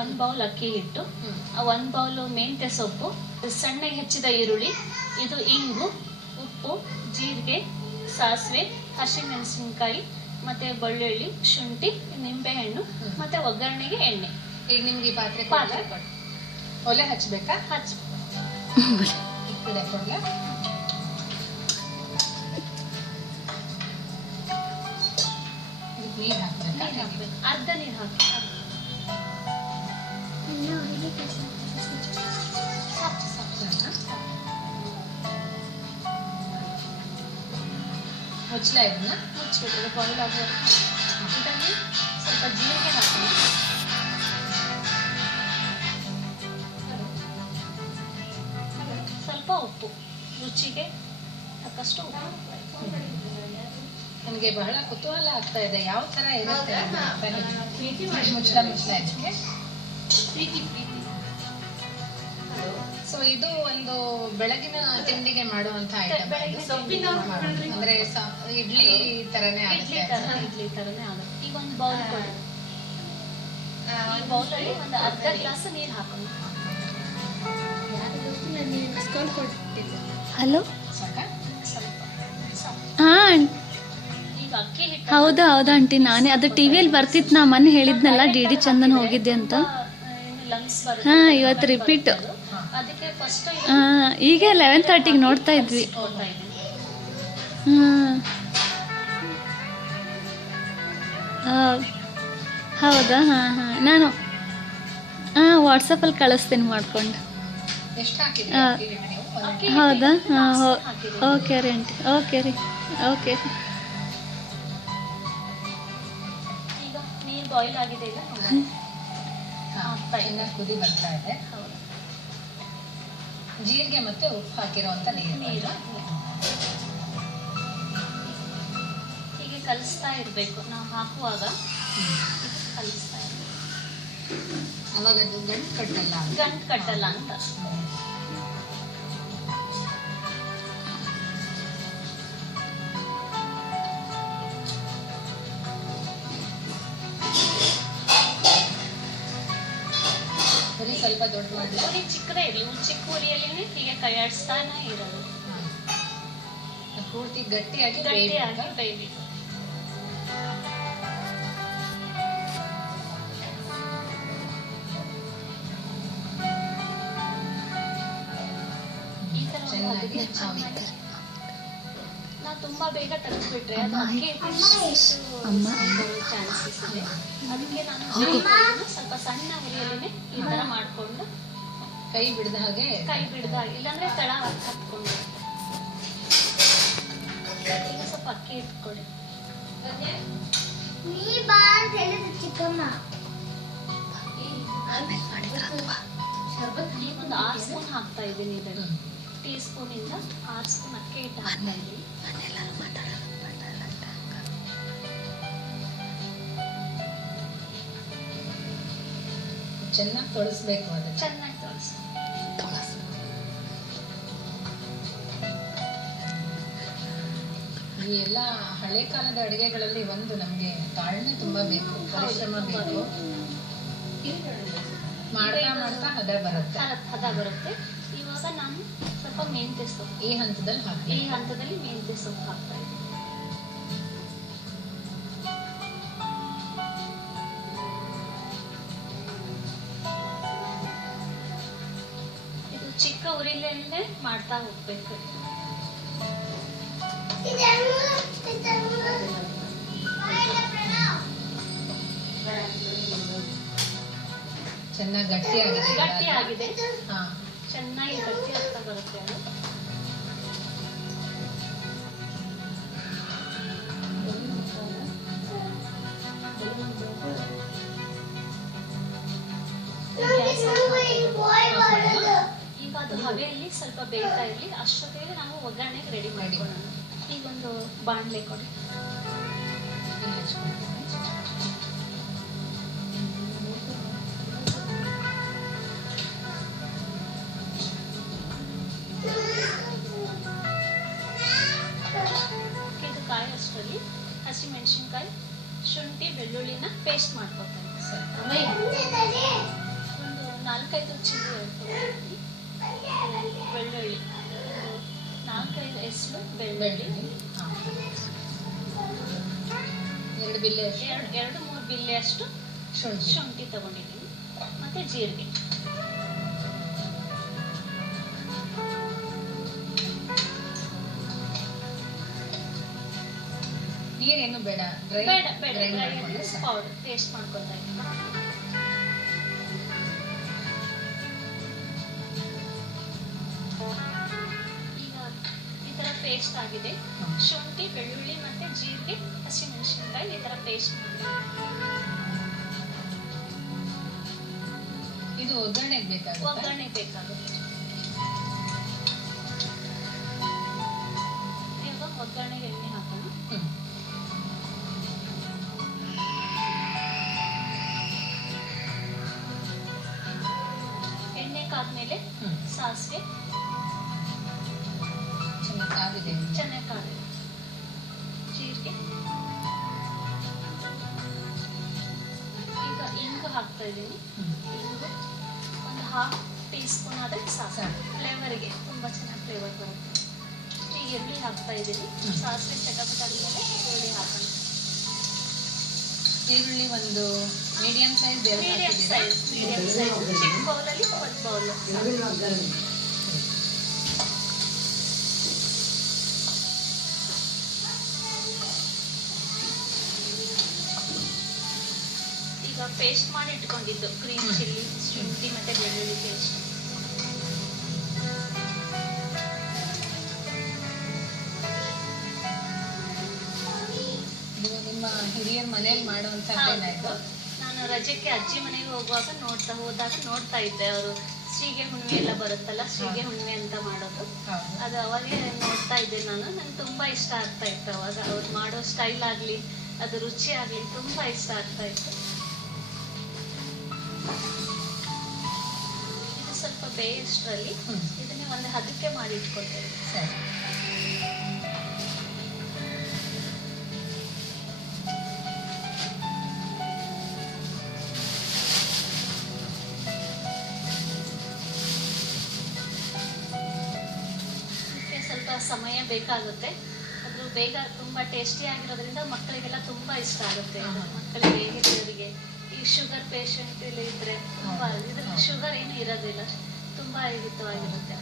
1 bowl ಅಕ್ಕಿ ಹಿಟ್ಟು, 1 bowl ಮೆಂತ್ಯ ಸೊಪ್ಪು, ಸಣ್ಣಗೆ ಹೆಚ್ಚಿದ ಈರುಳ್ಳಿ, ಇದು ಇಂಗು, ಉಪ್ಪು, ಜೀರಿಗೆ, ಸಾಸಿವೆ, ಹಸಿಮೆಣಸಿನಕಾಯಿ, ಮತ್ತೆ ಬೆಳ್ಳುಳ್ಳಿ, ಶುಂಠಿ, ನಿಂಬೆಹಣ್ಣು, ಮತ್ತೆ ಒಗ್ಗರಣೆಗೆ ಎಣ್ಣೆ. ಈಗ ನಿಮ್ಗೆ ಈ ಪಾತ್ರೆ ಕೊಡು. ಒಲೆ ಹಚ್ಚಬೇಕಾ? ಹಚ್ಚು. ಈ ಕಡೆ ಕೊಡ್ಲಾ? ನೀರು ಹಾಕ್ಬೇಕು. ಅರ್ಧ ನೀರು ಹಾಕಿ. ಮುಚ್ಚಲ ಇದನ್ನ ಮುಚ್ಚಿಬಿಟ್ರೆ ಬಾಯ್ಲ್ ಆಗೋದು. ಇದರಲ್ಲಿ ಸ್ವಲ್ಪ ಜೀರಿಗೆ ಹಾಕಿ, ಸ್ವಲ್ಪ ಉಪ್ಪು, ರುಚಿಗೆ ತಕ್ಕಷ್ಟು ಉಪ್ಪು. ನನಗೆ ಬಹಳ ಕುತೂಹಲ ಆಗ್ತಾ ಇದೆ, ಯಾವ ತರ ಇರುತ್ತೆ ಮುಚ್ಚಲ ಇದಕ್ಕೆ. ಸೊ ಇದು ಒಂದು ಬೆಳಗಿನ ತಿಂಡಿಗೆ ಮಾಡುವಂತ ಐಟಮ್. ಅಂದ್ರೆ ಇಡ್ಲಿ ತರನೇ ಆಗುತ್ತೆ. ಇಡ್ಲಿ ತರನೇ ಆಗುತ್ತೆ. ಈಗ ಒಂದು ಬೌಲ್ ಕೊಡಿ. ಈ ಬೌಲಲ್ಲಿ ಒಂದು ಅರ್ಧ ಗ್ಲಾಸ್ ನೀರು ಹಾಕೋಣ. ಹಲೋ. ಈಗ ಅಕ್ಕಿ ಹಿಟ್ಟು. ಹೌದಾ ಆಂಟಿ, ನಾನೇ ಅದು ಟಿವಿಯಲ್ಲಿ ಬರ್ತಿತ್ತು. ನಾ ಮೊನ್ನೆ ಹೇಳಿದ್ನಲ್ಲ ಡಿ ಚಂದನ್ ಹೋಗಿದ್ದೆ ಅಂತ. ಹಾ, ಇವತ್ತು ರಿಪೀಟ್. ಅದಕ್ಕೆ ಫಸ್ಟ್ ಈಗ 11:30 ನೋಡ್ತಾ ಇದ್ವಿ. ಹೌದಾ? ನಾನು ವಾಟ್ಸಪ್ಪಲ್ಲಿ ಕಳಿಸ್ತೀನಿ ಮಾಡ್ಕೊಂಡು. ಹೌದಾ? ಓಕೆ ರೀ ಆಂಟಿ. ಓಕೆ ರೀ. ಓಕೆ. ಈಗ ನೀರು ಬಾಯ್ಲ್ ಆಗಿದೆ. ಈಗ ಚೆನ್ನಾಗಿ ಕುದಿ ಬರ್ತಾ ಇದೆ. ಜೀರಿಗೆ ಮತ್ತೆ ಉಪ್ಪು ಹಾಕಿರುವಂತ ನೀರು ಹೀಗೆ ಕಲಿಸ್ತಾ ಇರಬೇಕು. ನಾವು ಹಾಕುವಾಗ ಕಲಿಸ್ತಾ ಇರಬೇಕು. ಅವಾಗ ಅದು ಗಂಟು ಕಟ್ಟಲ್ಲ ಅಂತ. ಸ್ವಲ್ಪ ದೊಡ್ಡ ಮಾಡಲಿ, ಉರಿ ಚಿಕ್ಕದೇ ಇರಲಿ. ಚಿಕ್ಕ ಉರಿಯಲ್ಲಿ ಹೀಗೆ ಕೈಯಾಡಿಸ್ತಾನೆ ಇರೋದು. ಪೂರ್ತಿ ಗಟ್ಟಿಯಾಗಿ ಬೇಯಬೇಕು. ಈ ತರ ನಾವು ತುಂಬಾ ಬೇಗ ತೆಗೆದ್ಬಿಟ್ರೆ ಅದು ಅಕ್ಕಿ ಚಾನ್ಸಸ್ ಇದೆ. ಅದಕ್ಕೆ ನಾನು ಸ್ವಲ್ಪ ಸಣ್ಣ ಉರಿಯಲ್ಲೇ ಈ ತರ ಮಾಡ್ಕೊಂಡು ಕೈ ಬಿಡದ ಹಾಗೆ ಇಲ್ಲಾಂದ್ರೆ ತಳ ಹತ್ಕೊಂಡು. ಈಗ ಸ್ವಲ್ಪ ಅಕ್ಕಿ ಇಟ್ಕೊಳ್ಳಿ. ಈಗ ಒಂದು 6 ಸ್ಪೂನ್ ಹಾಕ್ತಾ ಇದ್ದೀನಿ. ಇದನ್ನು ಟೀ ಸ್ಪೂನ್ ಇಂದ 6 ಸ್ಪೂನ್ ಅಕ್ಕಿ ಹಿಟ್ಟು ಹಾಕ್ತಾ ಇದ್ದೀನಿ. ಚೆನ್ನಾಗಿ ತೊಳಸ್ಬೇಕು. ಅದು ಚೆನ್ನಾಗಿ ಈ ಎಲ್ಲ ಹಳೆ ಕಾಲದ ಅಡಿಗೆಗಳಲ್ಲಿ ಒಂದು ನಮ್ಗೆ ತಾಳ್ಮೆ ತುಂಬಾ ಬೇಕು, ಪರಿಶ್ರಮ ಬೇಕು. ಮಾಡ್ತಾ ಹದ ಬರುತ್ತೆ. ಇವಾಗ ನಾನು ಸ್ವಲ್ಪ ಮೆಂತ್ಯ ಸೊಪ್ಪು ಈ ಹಂತದಲ್ಲಿ ಮೆಂತ್ಯ ಸೊಪ್ಪು ಹಾಕ್ತಾ ಇದ್ದೀನಿ. ಇದು ಚಿಕ್ಕ ಉರಿಲೇ ಮಾಡ್ತಾ ಹೋಗ್ಬೇಕು. ಚೆನ್ನಾಗಿ ಗಟ್ಟಿಯಾಗಿದೆ. ಚೆನ್ನಾಗಿ ಗಟ್ಟಿ ಆಗ್ತಾ ಬರುತ್ತೆ ಅದು. ಈಗ ಅದು ಹವೆಯಲ್ಲಿ ಸ್ವಲ್ಪ ಬೇಯ್ತಾ ಇರಲಿ. ಅಷ್ಟೊತ್ತಿಗೆ ನಾವು ಒಗ್ಗರಣೆಗೆ ರೆಡಿ ಮಾಡ್ಕೊಳ್ಳೋಣ. ಈಗೊಂದು ಬಾಣಲೆ ಕೊಡಿ. ಇದು ಕಾಯಿ ಅಷ್ಟರಲ್ಲಿ ಹಸಿಮೆಣಸಿನಕಾಯಿ, ಶುಂಠಿ, ಬೆಳ್ಳುಳ್ಳಿನ ಪೇಸ್ಟ್ ಮಾಡ್ಕೊಳ್ತಾ ಇದ್ದೀನಿ. ಹೆಸರು, ಬೆಳ್ಳುಳ್ಳಿ, ಹಾಂ, 2 ಬಿಲ್ಲೆ ಎರಡು 3 ಬಿಲ್ಲೆ ಅಷ್ಟು ಶುಂಠಿ ತಗೊಂಡಿದ್ದೀನಿ, ಮತ್ತೆ ಜೀರಿಗೆ. ನೀರೇನು ಬೇಡ, ಬೇಡ ಪೌಡರ್ ಪೇಸ್ಟ್ ಮಾಡ್ಕೊತಾ ಇದ್ದೀನಿ. ಈಗ ಈ ತರ ಪೇಸ್ಟ್ ಆಗಿದೆ. ಶುಂಠಿ, ಬೆಳ್ಳುಳ್ಳಿ ಮತ್ತೆ ಜೀರಿಗೆ, ಹಸಿಮೆಣಸಿನಕಾಯಿ ಈ ತರ ಪೇಸ್ಟ್ ಮಾಡಿ ಇದು ಒಗ್ಗರಣೆಗೆ ಬೇಕಾಗುತ್ತೆ. ಇವಾಗ ಒಗ್ಗರಣೆಗೆ ಎಣ್ಣೆ ಹಾಕೋಣ. ಎಣ್ಣೆ ಕಾದ್ಮೇಲೆ ಸಾಸಿವೆ ಚೆನ್ನಾಗಿ ಕಾದಿದೆ, ಜೀರಿಗೆ, ಈಗ ಇಂಗು ಹಾಕ್ತಾ ಇದ್ದೀನಿ. ಇಂಗು ಒಂದು 1/2 ಟೀ ಸ್ಪೂನ್ ಆದರೆ ಸಾಕು, ಫ್ಲೇವರ್ಗೆ ತುಂಬ ಚೆನ್ನಾಗಿ ಫ್ಲೇವರ್ ಬರುತ್ತೆ. ಈಗ ಈರುಳ್ಳಿ ಹಾಕ್ತಾ ಇದ್ದೀನಿ. ಸಾಸಿವೆ ಚಟಪಟ ಆದಮೇಲೆ ಈರುಳ್ಳಿ ಹಾಕೋಣ. ಈರುಳ್ಳಿ ಒಂದು ಮೀಡಿಯಂ ಸೈಜ್ ಚಿಕ್ಕ ಬೌಲಲ್ಲಿ 1 ಬೌಲ್. ಈಗ ಪೇಸ್ಟ್ ಮಾಡಿ ಇಟ್ಕೊಂಡಿದ್ದು ಗ್ರೀನ್ ಚಿಲ್ಲಿ, ಶುಂಠಿ ಮತ್ತೆ ಬೆಳ್ಳುಳ್ಳಿ ಪೇಸ್ಟ್. ನಿಮ್ಮ ಹಿರಿಯರ ಮನೇಲಿ ಮಾಡುವಂತ. ನಾನು ರಜೆಗೆ ಅಜ್ಜಿ ಮನೆಗೆ ಹೋದಾಗ ನೋಡ್ತಾ ಇದ್ದೆ. ಅವರು ಸೀಗೆ ಹುಣ್ಣಿಮೆ ಎಲ್ಲ ಬರುತ್ತಲ್ಲ, ಸೀಗೆ ಹುಣ್ಣಿಮೆ ಅಂತ ಮಾಡೋದು, ಅದು ಅವಾಗೇ ನೋಡ್ತಾ ಇದ್ದೆ ನಾನು. ನಂಗೆ ತುಂಬಾ ಇಷ್ಟ ಆಗ್ತಾ ಇತ್ತು ಅವಾಗ. ಅವ್ರು ಮಾಡೋ ಸ್ಟೈಲ್ ಆಗ್ಲಿ, ಅದು ರುಚಿ ಆಗ್ಲಿ ತುಂಬಾ ಇಷ್ಟ ಆಗ್ತಾ ಇತ್ತು. ಇದು ಸ್ವಲ್ಪ ಬೇಯಷ್ಟರಲ್ಲಿ ಇದನ್ನೇ ಒಂದು ಹದಕ್ಕೆ ಮಾಡಿ ಇಟ್ಕೊಳ್ತೇವೆ. ಸ್ವಲ್ಪ ಸಮಯ ಬೇಕಾಗುತ್ತೆ. ಅದು ಬೇಗ ತುಂಬಾ ಟೇಸ್ಟಿ ಆಗಿರೋದ್ರಿಂದ ಮಕ್ಕಳಿಗೆಲ್ಲ ತುಂಬಾ ಇಷ್ಟ ಆಗುತ್ತೆ. ಮಕ್ಕಳಿಗೆ, ಹಿರಿಯರಿಗೆ, ಈ ಶುಗರ್ ಪೇಷಂಟ್ ಎಲ್ಲ ಇದ್ರೆ ತುಂಬಾ, ಇದ್ರಲ್ಲಿ ಶುಗರ್ ಏನು ಇರೋದಿಲ್ಲ, ತುಂಬಾ ಹಿತವಾಗಿರುತ್ತೆ.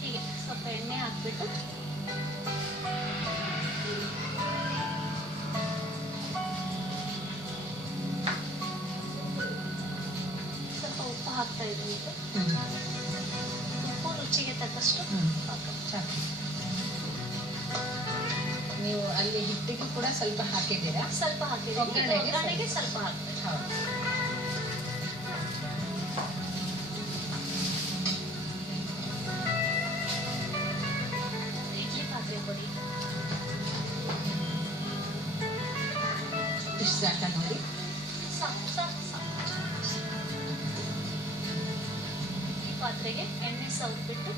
ಹೀಗೆ ಸ್ವಲ್ಪ ಎಣ್ಣೆ ಹಾಕ್ಬಿಟ್ಟು ಸ್ವಲ್ಪ ಉಪ್ಪು ಹಾಕ್ತಾ ಇದ್ದೀನಿ. ಉಪ್ಪು ರುಚಿಗೆ ತಕ್ಕಷ್ಟು ಹಾಕಿ. ನೀವು ಅಲ್ಲಿ ಹಿಟ್ಟಿಗೂ ಕೂಡ ಸ್ವಲ್ಪ ಹಾಕಿದ್ದೀರಾ? ಸ್ವಲ್ಪ ಹಾಕಿದ್ದೀನಿ. ಒಗ್ಗರಣೆಗೆ ಸ್ವಲ್ಪ ಹಾಕ್ತೀನಿ. ಇಡ್ಲಿ ಪಾತ್ರೆ ಕೊಡಿ. ಇಷ್ಟು ಸಾಕ ನೋಡಿ. ಈ ಪಾತ್ರೆಗೆ ಎಣ್ಣೆ ಸವರ್ಬಿಟ್ಟು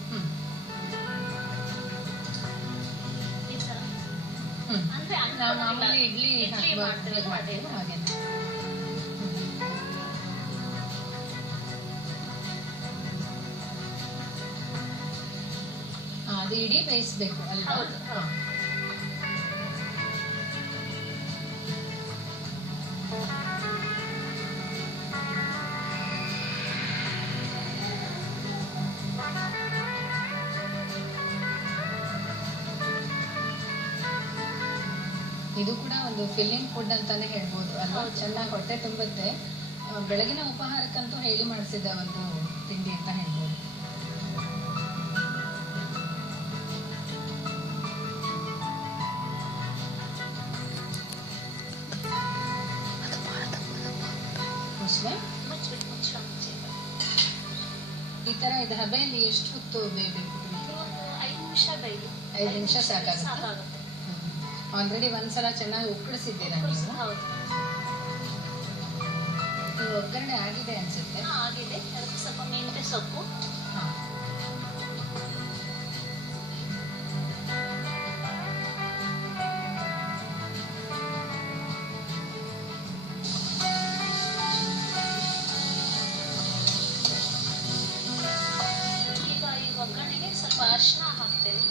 ಈ ತರ, ಅಂದ್ರೆ ಮಾಮೂಲಿ ಇಡ್ಲಿ ಮಾಡ್ತೀವಿ ಅದೇ. ಅದು ಇಡೀ ಬೇಯಿಸ್ಬೇಕು ಅಲ್ವಾ? ಇದು ಕೂಡ ಒಂದು ಫಿಲ್ಲಿಂಗ್ ಫುಡ್ ಅಂತಾನೆ ಹೇಳ್ಬೋದು ಅಲ್ವಾ? ಚೆನ್ನಾಗಿ ಹೊಟ್ಟೆ ತುಂಬುತ್ತೆ. ಬೆಳಗಿನ ಉಪಹಾರಕ್ಕಂತೂ ಹೇಳಿ ಮಾಡಿಸಿದ ಒಂದು ತಿಂಡಿ ಅಂತ ಹೇಳ್ಬೋದು. ಈ ತರ ಇದು ಹಬೆಯಲ್ಲಿ ಎಷ್ಟು ಹೊತ್ತು ಬೇಯಬೇಕು? 5 ನಿಮಿಷ ಬೇಯಲಿ. 5 ನಿಮಿಷ ಸಾಕಾಗುತ್ತೆ. ಆಲ್ರೆಡಿ ಒಂದ್ಸಲ ಚೆನ್ನಾಗಿ ಉಕ್ಕಳಿಸಿದ್ದೀರಾ ನೀವು? ಹೌದು. ಒಗ್ಗರಣೆ ಆಗಿದೆ ಅನ್ಸುತ್ತೆ. ಆಗಿದೆ. ಅದಕ್ಕೆ ಸ್ವಲ್ಪ ಮೆಂತ್ಯ ಸೊಪ್ಪು, ಈಗ ಈ ಒಗ್ಗರಣೆಗೆ ಸ್ವಲ್ಪ ಅರಿಶಿನ ಹಾಕ್ತೇನೆ.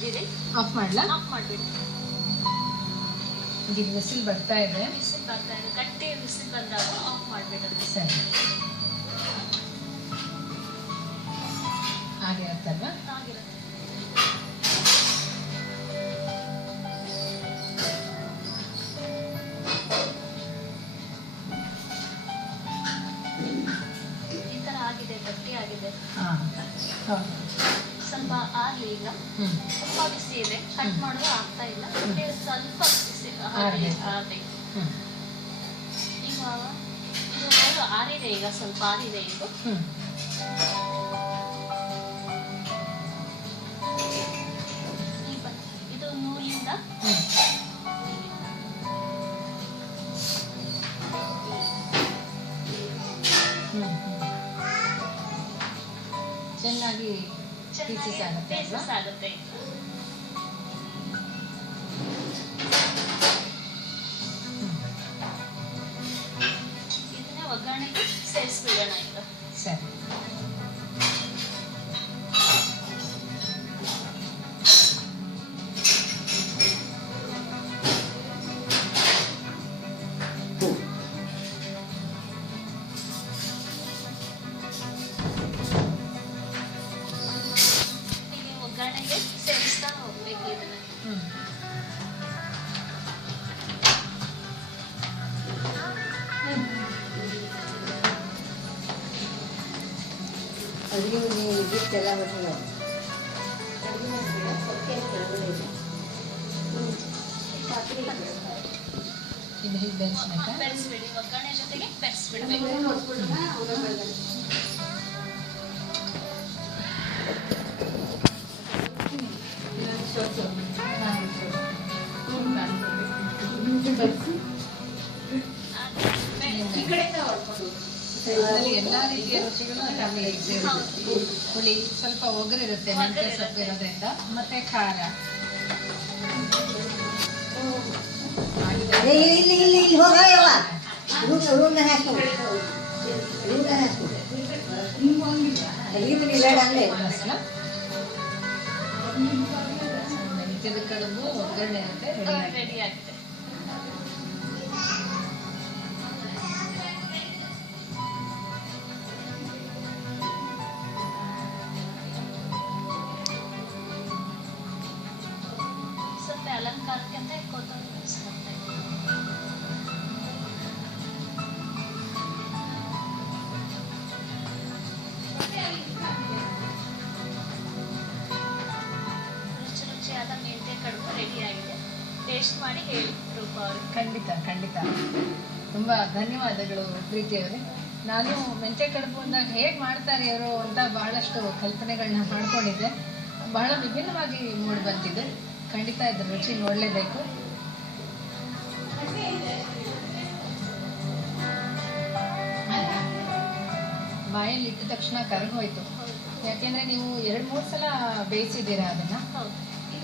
ಬಂದಿದೆ. ಆಫ್ ಮಾಡ್ಲಾ? ಆಫ್ ಮಾಡ್ಬಿಡಿ. ಇದು ವಿಸಿಲ್ ಬರ್ತಾ ಇದೆ. ವಿಸಿಲ್ ಬರ್ತಾ ಇದೆ. ಗಟ್ಟಿ ವಿಸಿಲ್ ಬಂದಾಗ ಆಫ್ ಮಾಡ್ಬಿಡೋದು. ಸರಿ, ಆಗಿರುತ್ತಲ್ವಾ? ಆಗಿರುತ್ತೆ. ಈ ತರ ಆಗಿದೆ, ಗಟ್ಟಿ ಆಗಿದೆ. ಸ್ವಲ್ಪ ಆಗ್ಲಿ. ಈಗ ತುಂಬಾ ಬಿಸಿ ಇದೆ, ಕಟ್ ಮಾಡುವ ಆಗ್ತಾ ಇಲ್ಲ. ಸ್ವಲ್ಪ ಬಿಸಿ ಆಗ್ಬೇಕು. ಈಗ ಇದು ಬೋಲು ಆರಿದೆ, ಈಗ ಸ್ವಲ್ಪ ಆರಿದೆ. ಇದು ಇದು ನೂಲಿಂದ ಚೆನ್ನಾಗಿ ಪೀಸಸ್ ಆಗುತ್ತೆ. ಇದನ್ನ ಒಗ್ಗರಣೆಗೆ ಸೇರಿಸ್ಬಿಡೋಣ ಈಗ. ಸರಿ, ಒಗ್ಗರಣೆಗೆ ಸೇರಿಸ್ತಾ ಹೋಗ್ಬೇಕು ಇದನ್ನ. ಇದು ಹೀಗೆ ಬೆರೆಸ್ಬೇಕಾ? ಬೆರೆಸ್ಬಿಡಿ, ಒಗ್ಗರಣೆ ಜೊತೆಗೆ ಬೆರೆಸ್ಬಿಡ್ಬೇಕು. ಅದರಲ್ಲಿ ಎಲ್ಲಾ ರೀತಿಯ ರುಚಿಗಳು ಅಲ್ಲಿ ಸೇರುತ್ತೆ. ಹುಳಿ, ಸ್ವಲ್ಪ ಒಗರಿರುತ್ತೆ ಮೆಂತ್ಯ ಸೊಪ್ಪು ಇರೋದ್ರಿಂದ, ಮತ್ತೆ ಖಾರ. ಮೆಂತ್ಯದ ಕಡುಬು ಒಗ್ಗರಣೆ ಇರುತ್ತೆ, ರೆಡಿ ಆಗಿದೆ. ಸ್ವಲ್ಪ ಅಲಂಕಾರಕ್ಕೆ ಅಂತ ಕೊತ್ತಂಬರಿ ಬೆಳೆಸ್ಕೊಳ್ತಾ ಇದ್ದೀನಿ. ರುಚಿ ರುಚಿಯಾದ ಮೆಂತ್ಯ ಕಡುಬು ರೆಡಿ ಆಗಿದೆ. ಟೇಸ್ಟ್ ಮಾಡಿ ಹೇಳಿ ರೂಪ ಅವ್ರಿಗೆ. ಖಂಡಿತ ಖಂಡಿತ. ತುಂಬಾ ಧನ್ಯವಾದಗಳು ಪ್ರೀತಿಯವರೇ. ನಾನು ಮೆಂತ್ಯ ಕಡುಬು ಅಂದಾಗ ಹೇಗೆ ಮಾಡ್ತಾರೆ ಇವರು ಅಂತ ಬಹಳಷ್ಟು ಕಲ್ಪನೆಗಳನ್ನ ಮಾಡ್ಕೊಂಡಿದ್ದೆ. ಬಹಳ ವಿಭಿನ್ನವಾಗಿ ಮೂಡಿ ಬಂತಿದೆ. ಖಂಡಿತ ಇದ್ರ ರುಚಿ ನೋಡಲೇಬೇಕು. ಬಾಯಲ್ಲಿ ಇಟ್ಟ ತಕ್ಷಣ ಕರಗೋಯ್ತು. ಯಾಕೆಂದ್ರೆ ನೀವು 2-3 ಸಲ ಬೇಯಿಸಿದ್ದೀರಾ ಅದನ್ನ.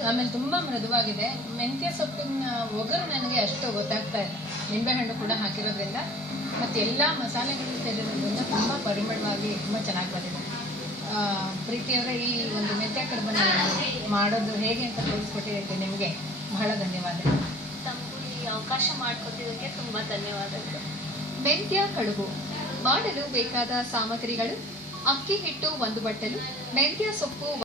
ಆಮೇಲೆ ತುಂಬಾ ಮೃದುವಾಗಿದೆ. ಮೆಂತ್ಯ ಸೊಪ್ಪಿನ ಒಗರು ನನಗೆ ಅಷ್ಟು ಗೊತ್ತಾಗ್ತಾ ಇಲ್ಲ. ನಿಂಬೆಹಣ್ಣು ಕೂಡ ಹಾಕಿರೋದ್ರಿಂದ ಮತ್ತೆ ಎಲ್ಲಾ ಮಸಾಲೆಗಳು ಸೇರಿರೋದ್ರಿಂದ ತುಂಬಾ ಪರಿಮಳವಾಗಿ ತುಂಬಾ ಚೆನ್ನಾಗಿ ಬಂದಿದೆ. ಪ್ರೀತಿಯವರೇ, ಈ ಒಂದು ಮೆಂತ್ಯ ಕಡುಬನ್ನ ಮಾಡೋದು ಹೇಗೆ ಅಂತ ತೋರಿಸ್ಕೊಟ್ಟಿದ್ದಕ್ಕೆ ನಿಮಗೆ ಬಹಳ ಧನ್ಯವಾದಗಳು. ತಮಗೂ ಈ ಅವಕಾಶ ಮಾಡಿಕೊಟ್ಟಿದ್ದಕ್ಕೆ ತುಂಬಾ ಧನ್ಯವಾದಗಳು. ಮೆಂತ್ಯ ಕಡುಬು ಮಾಡಲು ಬೇಕಾದ ಸಾಮಗ್ರಿಗಳು: ಅಕ್ಕಿ ಹಿಟ್ಟು 1 ಬಟ್ಟಲು, ಮೆಂತ್ಯ ಸೊಪ್ಪು